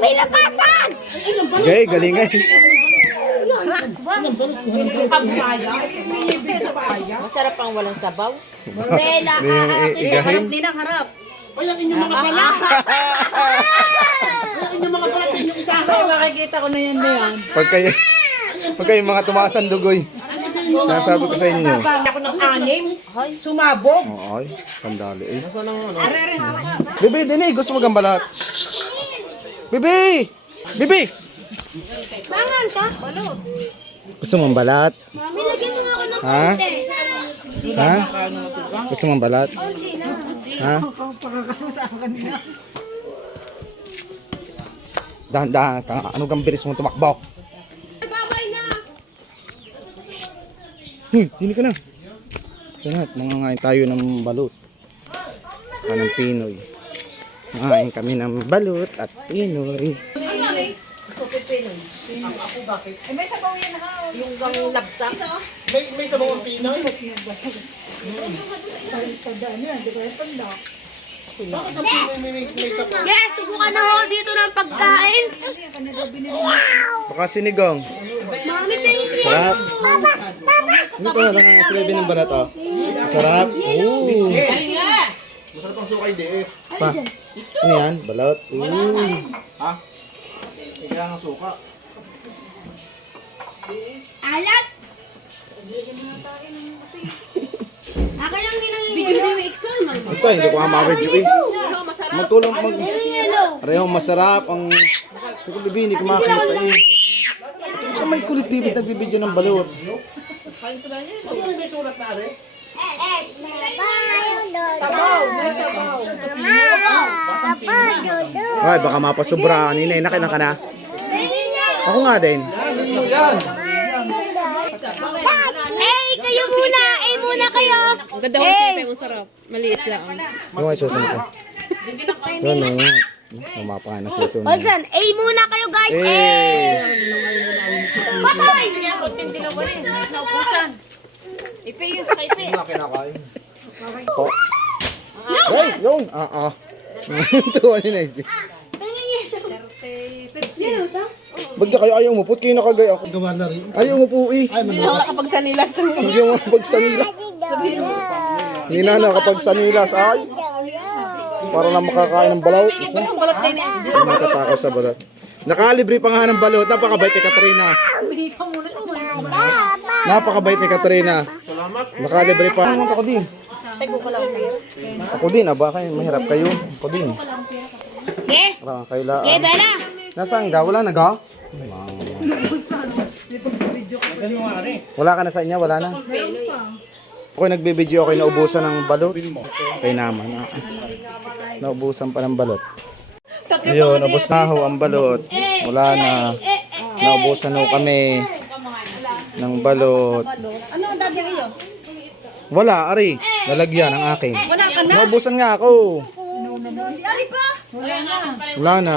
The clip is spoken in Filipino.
May labasan! Gay, galing eh. Masarap ang walang sabaw. Bela ka ate. Igahin. Ninang harap. Ay, ang inyong mga balat! Ang inyong mga balat, inyong isahaw! Makikita ko na yan na yan. Pag kayo mga tumaas ang dugoy. Nasabi ko sa inyo. Ako ng anim. Sumabog. Ay, pandali eh. Bibi, dinig. Gusto mo gambalat? Bibi! Bibi! Mangan ka? Gusto mong balat? Mami, lagyan mo nga ako ng Ha? konti. Ha? Gusto mong balat? Ha? Dahan-dahan. Ano kang bilis mo tumakbo? Dini ka na. Sana, mangangain tayo ng balut. Ng Pinoy. Mangangain kami ng balut at Pinoy. Ako bakit? May sabaw yan ha. Yung gang lapsak. May sabaw ang Pinoy? Bakit ang Pinoy may sabaw? Yes, subukan na ako dito ng pagkain. Baka sinigang. Mami, pingin. Sarap. Ano to? Nangangasilabin ng balat oh. Sarap. Ooh. Masarap ang sukay DS. Pa. Ano yan? Balat. Ooh. Ha? Kaya ang suka. Alat. Akin lang din ang Video na yung Exxon. Ito, hindi ko nga ma-video eh. Magtulong mag... Parehong masarap ang... Ito bibi, hindi ko makakita eh. Siya may kulit bibig nagbibideo ng balot. Ano may sulat na rin? Ay, baka mapasobra. Ninay, nakinan ka na. Ako nga din. Ano yan? Kayo muna. Muna kayo. Ang ganda ko siya yung sarap. Maliit lang. Yung ay susunod ko. Yun o. Umapa nga na susunod. Olsan, muna kayo guys. Patay. Hindi na ko rin. Naupusan. Ipe yun. Ipe. Ano na kinakain? Po. Hey, yun. Tuwa ni Naiji. Ba't kayo ayaw umupot? Kayo nakagay ako. Gawa na rin. Ayaw umupo eh. Hindi na ako nakapagsanilas. Hindi mo pagsanilas. Hindi na nakapag-sanilas. Ay. Para lang makakain ng balot. Ang balot din yan. Nakatakaw sa balot. Nakalibre pa nga ng balot. Napakabait ni Katrina. Napakabait ni Katrina. Nakalibre pa. Ano ako din? Ako din. Aba kayo. Mahirap kayo. Ako din. Parang kayo lang. Bella. Nasaan ka? Wala na ka? Wala ka na sa inyo? Wala na? Ako nagbibideo ako. Naubusan ng balot. Kaya naman. Naubusan pa ng balot. Ayun, ubos na ho ang balot. Wala na. Naubusan ho kami ng balot. Ano ang dadya kayo? Wala, Ari. Lalagyan ang akin. Wala ka na. Naubusan nga ako. Ari pa. Wala na.